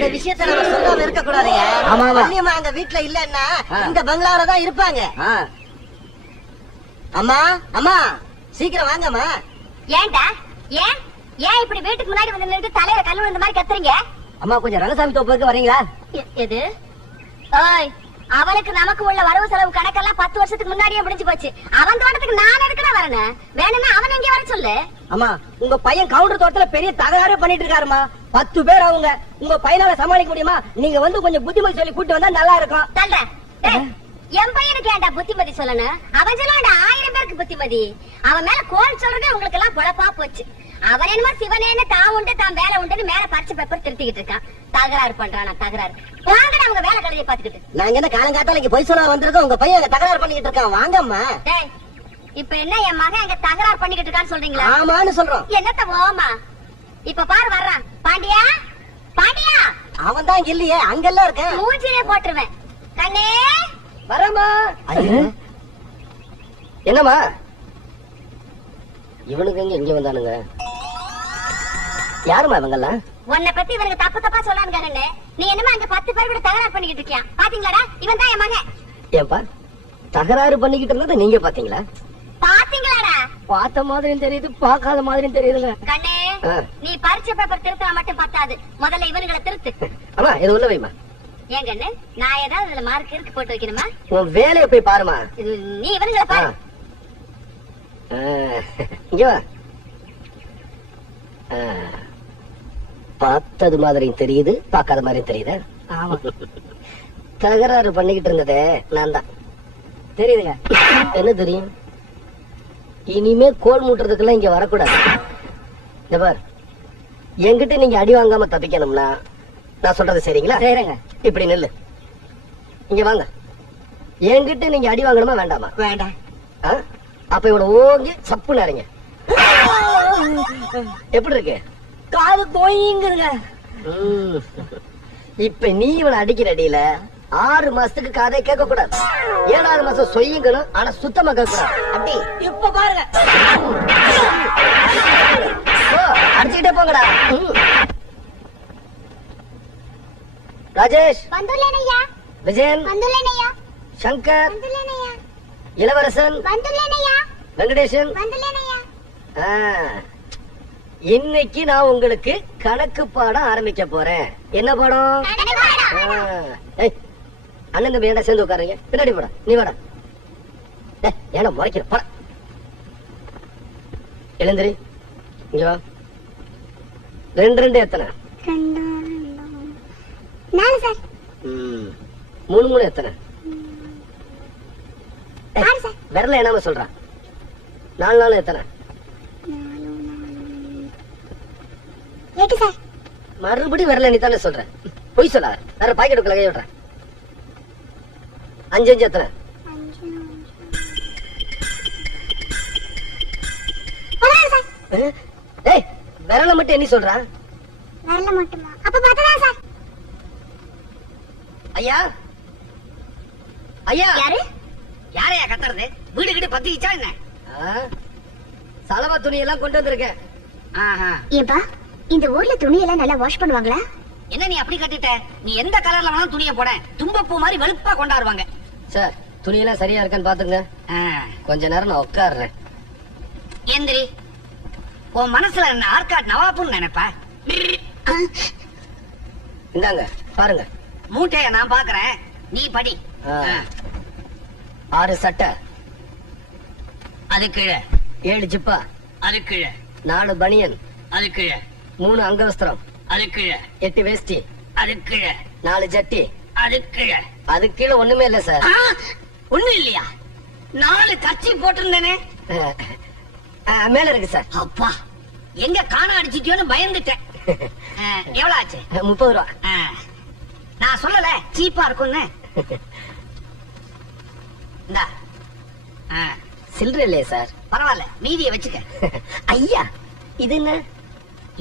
அந்த விஷயத்த நம்ம சொல்லாம இருக்க கூடாதுங்க. வள்ளியம்மா அங்க வீட்டுல இல்லன்னா இந்த பங்களாவில தான் இருப்பாங்க. அம்மா அம்மா சீக்கிரம் வாங்கம்மா. ஏன்டா ஏன் ஏன் இப்படி வீட்டுக்கு முன்னாடி வந்து நின்று தலையில கல்லு விழுந்த மாதிரி கத்துறீங்க? அம்மா கொஞ்சம் ரங்கசாமி தோப்புக்கு வரீங்களா? எது? ஓய், அவனுக்கு நமக்கு உள்ள வரவு செலவு கணக்கெல்லாம் 10 வருஷத்துக்கு முன்னாடியே முடிஞ்சு போச்சு. அவன் தோட்டத்துக்கு நான் எதுக்குடா வரணும்? வேணும்னா அவன் எங்க வர சொல்லு. அம்மா உங்க பையன் கவுண்டர் தோட்டத்துல பெரிய தகராறு பண்ணிட்டு இருக்காருமா. 10 பேர் அவங்க. உங்க பையனால சமாளிக்க முடியுமா? நீங்க வந்து கொஞ்சம் புத்திமதி சொல்லி கூட்டு வந்தா நல்லா இருக்கும். என் பையனுக்கு ஏன்டா புத்திமதி சொல்லணும்? அவன் சொல்லா 1000 பேருக்கு புத்திமதி. அவன் மேல கோல் சொல்றது உங்களுக்கு எல்லாம் பொழப்பா போச்சு. அவன் என்னமோ சிவனேன்னு தான் உண்டு தான் வேலை உண்டுன்னு மேல பச்சை பேப்பர் திருத்திக்கிட்டு இருக்கான். தகராறு பண்றானா தகராறு. வாங்க அவங்க வேலை கடையை பாத்துக்கிட்டு. நாங்க என்ன காலங்காத்தால இங்க போய் சொல்ல வந்திருக்கோம். உங்க பையன் தகராறு பண்ணிக்கிட்டு இருக்கான். வாங்கம்மா. இப்ப என்ன என் மகன் எங்க தகராறு பண்ணிக்கிட்டு இருக்கான்னு சொல்றீங்களா? ஆமான்னு சொல்றோம். என்னத்த ஓமா? இப்ப பாரு வர்றான். பாண்டியா பாண்டியா. அவன் தான் இங்க இல்லையே, அங்கெல்லாம் இருக்கேன். மூஞ்சிலே போட்டுருவேன். கண்ணே வரமா. என்னம்மா இவனுக்கு இங்க வந்தானுங்க? யாருமா இவங்கெல்லாம்? உன்னை பத்தி இவனுக்கு தப்பு தப்பா சொல்லானுங்க. நீ என்னமா அங்க 10 பேர் கூட தகராறு பண்ணிக்கிட்டு இருக்கியா? பாத்தீங்களாடா? இவன் தான் என் மகன். ஏன்பா தகராறு பண்ணிக்கிட்டு இருந்தா நீங்க பாத்தீங்களா? பாத்தீங்களாடா? பார்த்த மாதிரியும் தெரியுது, பார்க்காத மாதிரியும் தெரியுதுங்க. கண்ணே நீ பரிச்சை பேப்பர் திருத்தா மட்டும் பத்தாது, முதல்ல இவனுங்களை திருத்து. அம்மா இது உள்ள வைமா. ஏன் கண்ணு, நான் ஏதாவது இதுல மார்க் இருக்கு போட்டு வைக்கணுமா? உன் வேலையை போய் பாருமா. நீ இவனுங்களை பாரு. இங்க வா. பார்த்தது மாதிரியும் தெரியுது, பார்க்காத மாதிரியும் தெரியுது. ஆமா தகராறு பண்ணிக்கிட்டு இருந்ததே நான் தான். தெரியுதுங்க. என்ன தெரியும்? இனிமே கோல் மூட்டுறதுக்கெல்லாம் இங்க வரக்கூடாது. இந்த பார், என்கிட்ட நீங்க அடி வாங்காம தப்பிக்கணும்னா நான் சொல்றது சரிங்களா? சரிங்க. இப்படி நெல்லு. இங்க வாங்க. என்கிட்ட நீங்க அடி வாங்கணுமா வேண்டாமா? வேண்டாம். அப்ப இவ்வளவு ஓங்கி சப்பு நிறைங்க. எப்படி இருக்கு? காது கோயிங்குதுங்க. இப்ப நீ இவனை அடிக்கிற அடியில 6 மாசத்துக்கு காதை கேட்க கூடாது. 7வது மாசம் சொய்யுங்கணும், ஆனா சுத்தமா கேட்க கூடாது. அப்படி இப்ப பாருங்க. அடிச்சுக்கிட்டே போங்கடா. ராஜேஷ் வந்துள்ளேனையா. விஜயன் வந்துள்ளேனையா. சங்கர் வந்துள்ளேனையா. இளவரசன் வந்துள்ளேனையா. வெங்கடேசன் வந்துள்ளேனையா. இன்னைக்கு நான் உங்களுக்கு கணக்கு பாடம் ஆரம்பிக்க போறேன். என்ன பாடம்? அண்ணன் தம்பி ஏன்டா சேர்ந்து உட்காருங்க? பின்னாடி போட. நீ வாடா. ஏன்னா முறைக்கிற பட. எழுந்திரி. இங்க வா. 2 2 எத்தனை? 4 சார். 3 3 எத்தனை? விரல என்னமா சொல்றான்? 4 4 எத்தனை? 8 சார். மறுபடியும் விரல நீ தானே சொல்ற. பொய் சொல்லாத. வேற பாக்கெட்டுக்குள்ள கை விடுறேன். 5 5 எத்தனை? 5 ஏய் விரல மட்டும் என்ன சொல்றா? விரல மட்டுமா? அப்ப 10 தான் சார். ஐயா ஐயா. யாரு? யாரையா கத்துறது? வீடு கிட்ட பத்திச்சா என்ன? சலவா துணி எல்லாம் கொண்டு வந்திருக்கேன். ஏப்பா இந்த ஊர்ல துணி எல்லாம் நல்லா வாஷ் பண்ணுவாங்களா? என்ன நீ அப்படி கட்டிட்ட? நீ எந்த கலர்ல வேணாலும் துணியை போட, தும்பப்பூ மாதிரி வெளுப்பா கொண்டாடுவாங்க. சார் துணி எல்லாம் சரியா இருக்கான்னு பாத்துங்க. கொஞ்ச நேரம் நான் உட்காடுறேன். எந்திரி. உன் மனசுல என்ன ஆர்காட் நவாப்புன்னு நினைப்ப? இந்தாங்க பாருங்க. மூட்டைய நான் பாக்குறேன், நீ படி. 6 சட்டை, அது கீழே 7 ஜிப்பா, அது கீழே 4 பனியன், அது கீழே 3 அங்கவஸ்திரம், அது கீழே 8 வேஷ்டி, அது கீழே 4 ஜட்டி, அது கீழே. அது கீழே ஒண்ணுமே இல்ல சார். ஒண்ணு இல்லையா? 4 கச்சி போட்டிருந்தேனே. மேல இருக்கு சார். அப்பா எங்க காண அடிச்சிட்டியோன்னு பயந்துட்டேன். எவ்வளவு ஆச்சு? 30 ரூபா. நான் சொல்லல சீப்பா இருக்கும்னு. இந்தா. சில்லற இல்லையே சார். பரவாயில்ல, மீதியை வச்சுக்க. ஐயா இது என்ன?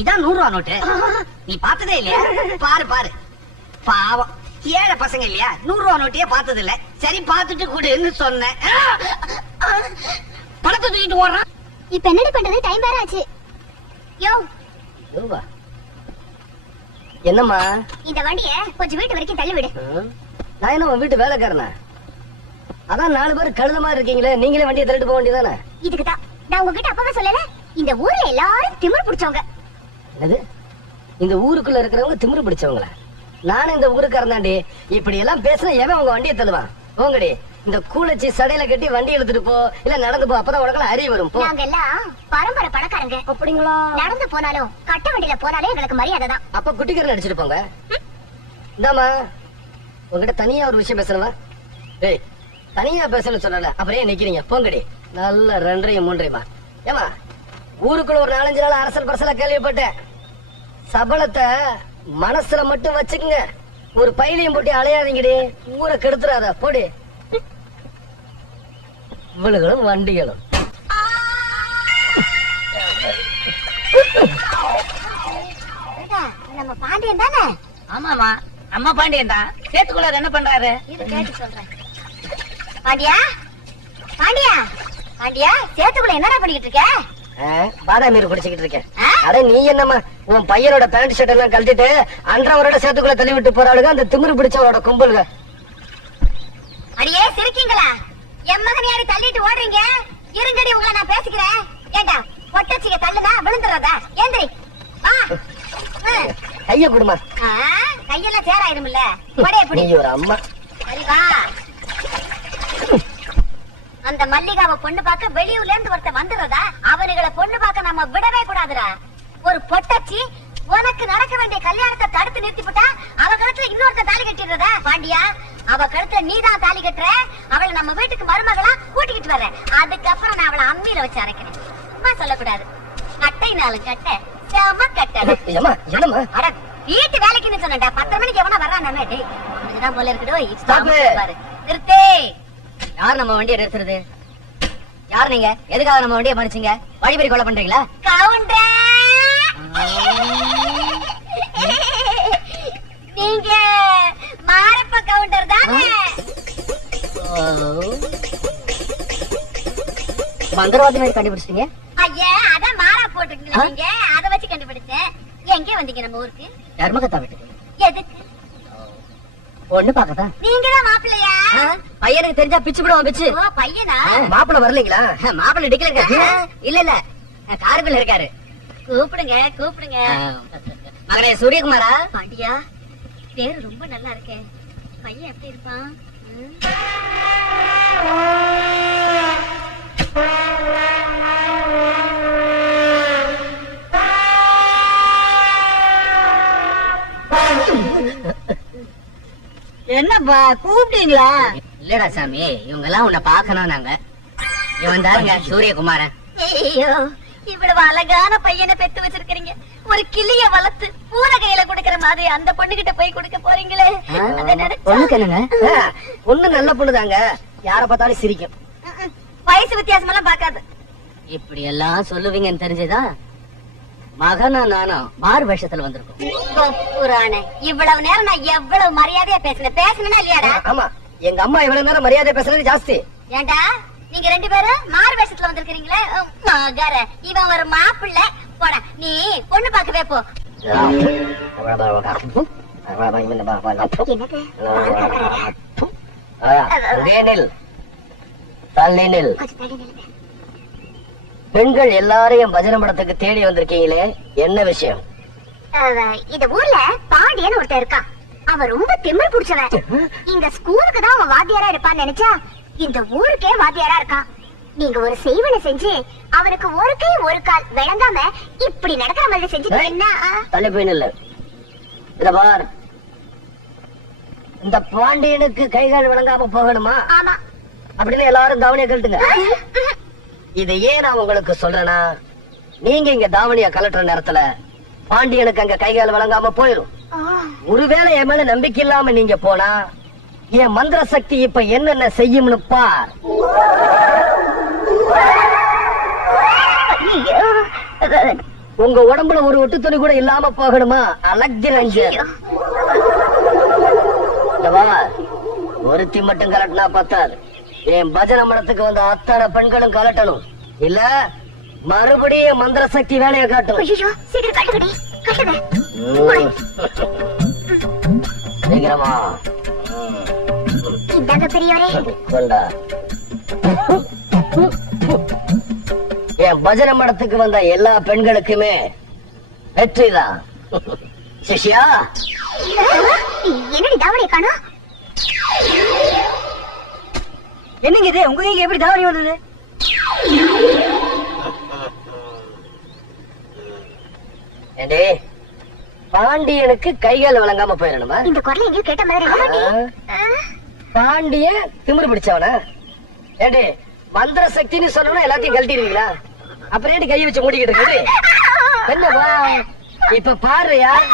இதான் 100 ரூபா நோட்டு. நீ பார்த்ததே இல்லையா? பாரு பாரு. பாவம் ஏழை பசங்க இல்லையா, 100 ரூபா நோட்டியே பார்த்தது இல்ல. சரி பார்த்துட்டு கூடுன்னு சொன்னேன். பணத்தை தூக்கிட்டு ஓடுறான். இப்ப என்னடி பண்றது? டைம் வேற ஆச்சு. யோ யோவா என்னம்மா? இந்த வண்டிய கொஞ்சம் வீட்டு வரைக்கும் தள்ளி விடு. நான் என்ன உன் வீட்டு வேலைக்காரனா? அதான் 4 பேர் கழுத மாதிரி இருக்கீங்களே, நீங்களே வண்டியை தள்ளிட்டு போக வேண்டியதானே? இதுக்குதான் நான் உங்ககிட்ட அப்பவே சொல்லல, இந்த ஊர்ல எல்லாரும் திமிரு பிடிச்சவங்க. என்னது? இந்த ஊருக்குள்ள இருக்கிறவங்க திமிரு பிடிச்சவங்களா? நானும் இந்த ஊருக்காரன் தாண்டி. இப்படி எல்லாம் பேசுனா எவன் உங்க வண்டியை தள்ளுவான்? போங்கடி, இந்த கூலச்சி சடையில கட்டி வண்டி எடுத்துட்டு போ, இல்ல நடந்து போ, அப்பதான் உனக்கு அறிவு வரும். போ. நாங்க எல்லாம் பரம்பரை பணக்காரங்க. அப்படிங்களா? நடந்து போனாலும் கட்ட வண்டியில போனாலே எங்களுக்கு மரியாதை தான். அப்ப குட்டிக்காரன் அடிச்சிட்டு போங்க. இந்தாமா, உங்ககிட்ட தனியா ஒரு விஷயம் பேசணுமா? டேய், தனியா பேசணும்னு சொல்லல, அப்புறம் ஏன் நிக்கிறீங்க? போங்கடி. நல்ல 2 3 ஏமா, ஊருக்குள்ள ஒரு 4 5 நாள் அரசல் பரசலா கேள்விப்பட்டேன். சபலத்தை மனசுல மட்டும் வச்சுக்குங்க, ஒரு பையிலையும் போட்டு அலையாதீங்கடி, ஊரை கெடுத்துறாத. போடி. இவளுகளும் வண்டிகளும். நம்ம பாண்டியன் தானே? ஆமாமா, நம்ம பாண்டியன் தான். சேத்துக்குள்ளார் என்ன பண்றாரு? இது கேட்டு சொல்றேன். பாண்டியா, பாண்டியா, பாண்டியா, சேத்துக்குள்ள என்னடா பண்ணிக்கிட்டு இருக்க? பாதாம் நீர் குடிச்சுக்கிட்டு இருக்கேன். அட நீ என்னம்மா, உன் பையனோட பேண்ட் ஷர்ட் எல்லாம் கழட்டிட்டு அன்றவரோட சேத்துக்குள்ள தள்ளி விட்டு போறாளுங்க அந்த திமிரு பிடிச்சவரோட கும்பலுங்க. அடியே சிரிக்கீங்களா? என் மகன் யாரி தள்ளிட்டு ஓடுறீங்க? இருங்கடி, உங்களை நான் பேசிக்கிறேன். ஏண்டா பொட்டச்சிக்க தள்ளுனா விழுந்துறதா? ஏந்திரி வா. கைய குடுமா. கையெல்லாம் சேராயிரும்ல. படைய பிடி. நீ ஒரு அம்மா. சரி வா. அந்த மல்லிகாவை பொண்ணு பார்க்க வெளியூர்ல இருந்து ஒருத்தன் வந்துடுறதா? அவனுங்களை பொண்ணு பார்க்க நம்ம விடவே கூடாதுடா. ஒரு பொட்டச்சி உனக்கு நடக்க வேண்டிய கல்யாணத்தை தடுத்து நிறுத்திவிட்டா அவ கழுத்துல இன்னொருத்த தாலி கட்டிடுறதா? பாண்டியா, அவ கழுத்துல நீதான் தாலி கட்டுற. அவளை நம்ம வீட்டுக்கு மருமகளா கூட்டிக்கிட்டு வர்ற. அதுக்கப்புறம் நான் அவளை அம்மியில வச்சு அரைக்கிறேன். சும்மா சொல்லக்கூடாது. கட்டை நாளும் கட்ட செம கட்ட. அட வீட்டு வேலைக்குன்னு சொன்னேன்டா. 10 மணிக்கு எவனா வர்றான்? இதுதான் போல இருக்குதோ. நிறுத்தே. யார் நம்ம வண்டியை நிறுத்துறது? யார் நீங்க? எதுக்காக நம்ம வண்டியை மறிச்சீங்க? வழிபறி கொலை பண்றீங்களா? கவுண்டர், நீங்க மாரப்ப கவுண்டர் தானே? மந்திரவாதி மாதிரி கண்டுபிடிச்சிட்டீங்க. ஐயா, அதான் மாறா போட்டுருக்கீங்க, நீங்க அதை வச்சு கண்டுபிடிச்சேன். எங்க வந்தீங்க நம்ம ஊருக்கு? தர்மகத்தா வீட்டுக்கு. எதுக்கு? பொண்ணு பாக்கதான். நீங்கதான் மாப்பிள்ளையா? பையனுக்கு தெரிஞ்சா பிச்சு விடுவோம். பிச்சு. ஓ பையனா? மாப்பிள்ள வரலீங்களா? மாப்பிள்ள டிக்கல இல்ல இல்ல காருக்குள்ள இருக்காரு. கூப்பிடுங்க கூப்பிடுங்க. மகனே சூரியகுமாரா? பாண்டியா, பேரு ரொம்ப நல்லா இருக்கே. பையன் எப்படி இருப்பான்? என்னப்பா கூப்பிட்டீங்களா? இல்லடா சாமி, இவங்க எல்லாம் உன்னை பாக்கணும். நாங்க இவன் தாருங்க சூரியகுமாரன். ஐயோ, இவ்வளவு அழகான பையனை பெத்து வச்சிருக்கீங்க. ஒரு கிளிய வளர்த்து பூனை கையில கொடுக்கற மாதிரி அந்த பொண்ணுகிட்ட போய் கொடுக்க போறீங்களே. பொண்ணுக்கு என்னங்க? பொண்ணு நல்ல பொண்ணுதாங்க, யார பார்த்தாலும் சிரிக்கும். வயசு வித்தியாசம் எல்லாம் பாக்காது. இப்படி எல்லாம் சொல்லுவீங்கன்னு தெரிஞ்சுதான் மகனா நானும் மாறு வேஷத்துல வந்திருக்கோம். புராணே, இவ்வளவு நேரம் நான் எவ்வளவு மரியாதையா பேசினா இல்லையாடா? ஆமா, எங்க அம்மா இவ்வளவு நேரம் மரியாதை பேசுறது ஜாஸ்தி. ஏண்டா நீங்க 2 பேரும் மாறு வேஷத்துல வந்திருக்கீங்களே? மகர, இவன் ஒரு மாப்பிள்ளை. போடா, நீ பொண்ணு பார்க்கவே போ. பெண்கள் எல்லாரையும் பஜனை மடத்துக்கு தேடி வந்திருக்கீங்களே, என்ன விஷயம்? இந்த ஊர்ல பாண்டியன் ஒருத்தர் இருக்கான். அவன் ரொம்ப திமிரு புடிச்சவன். இந்த ஸ்கூலுக்கு தான் அவன் வாத்தியாரா இருப்பான்னு நினைச்சா இந்த ஊருக்கே வாத்தியாரா இருக்கான். நீங்க ஒரு செய்வனை செஞ்சு அவனுக்கு ஒரு கை ஒரு கால் விளங்காம இப்படி நடக்கிற மாதிரி செஞ்சுட்டீங்கன்னா தள்ளி போய் நில்லு. இத பார், இந்த பாண்டியனுக்கு கைகால் விளங்காம போகணுமா? ஆமா. அப்படின்னு எல்லாரும் தாவணியை கழட்டுங்க. இதை ஏன் நான் உங்களுக்கு சொல்றேன்னா, நீங்க இங்க தாவணியை கலட்டுற நேரத்துல பாண்டியனுக்கு அங்க கைகால் விளங்காம போயிடும். ஒருவேளை என் மேல நம்பிக்கை இல்லாம நீங்க போனா என் மந்திர சக்தி இப்ப என்னென்ன செய்யும்னு பார். உங்க உடம்புல ஒரு ஒட்டு துணி கூட இல்லாம போகணுமா? அலக்திரஞ்சன், ஒருத்தி மட்டும் கலட்டினா பத்தாது. என் பஜனை மடத்துக்கு வந்த அத்தனை பெண்களும் கலட்டணும். இல்ல மறுபடியும் மந்திர சக்தி வேலையை காட்டும். சீக்கிரம் கட்டுக்கடி, கட்டுங்க. சீக்கிரமா இதாங்க பெரியவரே. கொண்டா. என் பஜனை மடத்துக்கு வந்த எல்லா பெண்களுக்குமே வெற்றிதான். சிஷ்யா, என்னடி தாவணியை காணோம்? என்னங்க இது உங்க கைக்கு எப்படி தாவணி வந்தது? ஏண்டே, பாண்டியனுக்கு கைகால் வழங்காம போயிடணுமா? இந்த குரலை எங்கேயும் கேட்ட மாதிரி இல்ல? பாண்டிய திமிரு பிடிச்சவனா? ஏண்டே, மந்திர சக்தின்னு சொன்னோம்னா எல்லாத்தையும் கழட்டிடுவீங்களா? அப்புறம் ஏண்டி கையை வச்சு மூடிக்கிட்டு இருக்கு? என்னவா இப்ப பாரு யாரு